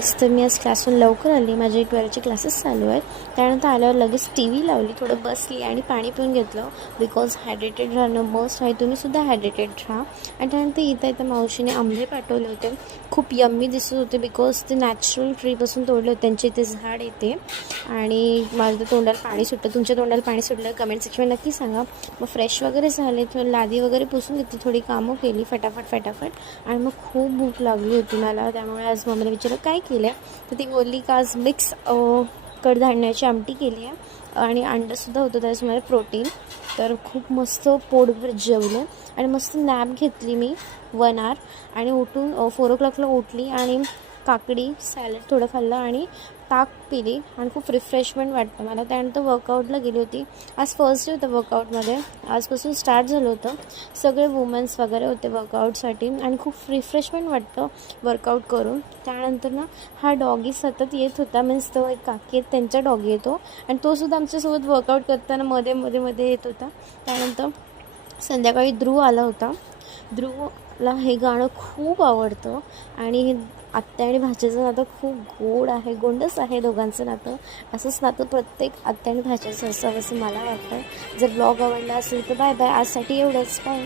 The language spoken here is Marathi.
गाईस, तर मी आज क्लासहून लवकर आली. माझे 12चे क्लासेस चालू आहेत. त्यानंतर आल्यावर लगेच टी व्ही लावली, थोडं बसली आणि पाणी पिऊन घेतलं. बिकॉज हायड्रेटेड राहणं मस्ट आहे. तुम्हीसुद्धा हायड्रेटेड राहा. आणि त्यानंतर इथं मावशीने आंबे पाठवले होते. खूप यम्मी दिसत होते बिकॉज ते नॅचरल ट्रीपासून तोडले होते. त्यांचे इथे झाड येते. आणि माझं तोंडाला पाणी सुटतं. तुमच्या तोंडाला पाणी सुटलं कमेंट सेक्शनमध्ये नक्की सांगा. मग फ्रेश वगैरे झाले, थोडी लादी वगैरे पुसून घेतली, थोडी कामं केली फटाफट. आणि मग खूप भूक लागली होती मला. त्यामुळे आज मम्मीला विचारलं काय केलं आहे, तर ती बोलली का आज मिक्स कडधान्याची आमटी केली आहे आणि अंडंसुद्धा होतं त्याच्यामध्ये प्रोटीन. तर खूप मस्त पोटभर जेवलं आणि मस्त नॅप घेतली मी 1 आवर. आणि उठून 4 o'clockला उठली आणि काकडी सॅलड थोडं खाल्लं आणि ताक पिली आणि खूप रिफ्रेशमेंट वाटतं मला. त्यानंतर वर्कआउटला गेली होती. आज फर्स्ट डे होतं वर्कआउटमध्ये. आजपासून स्टार्ट झालं होतं. सगळे वुमन्स वगैरे होते वर्कआउटसाठी आणि खूप रिफ्रेशमेंट वाटतं वर्कआउट करून. त्यानंतर ना हा डॉगी सतत येत होता. मीन्स तो एक काकी आहेत त्यांचा डॉगी येतो आणि तोसुद्धा आमच्यासोबत वर्कआउट करताना मध्ये येत होता. त्यानंतर संध्याकाळी ध्रुव आला होता. ध्रुवला हे गाणं खूप आवडतं आणि आत्या आणि भाच्याचं नातं खूप गोड आहे, गोंडच आहे दोघांचं नातं. असंच नातं प्रत्येक आत्या आणि भाच्याचं असावं असं मला वाटतं. जर ब्लॉग आवडला असेल तर बाय बाय. आजसाठी एवढंच. बाय.